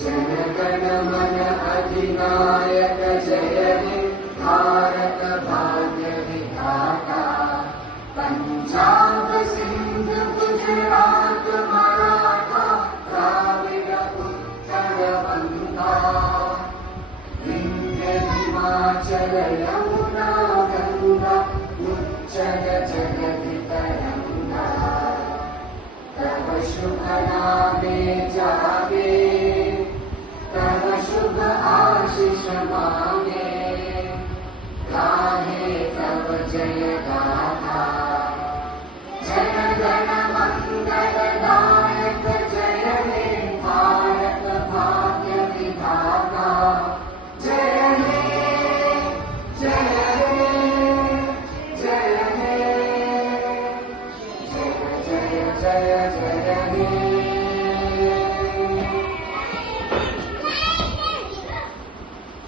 जनगण मन अधिनायक जय हे भारत भाग्य विधाता। पंजाब सिंध गुजरात मराठा द्राविड़ उत्कल बंगा। विंध्य हिमाचल यमुना गंगा उच्चल जगति तरंगा। तव शुभ नामे जागे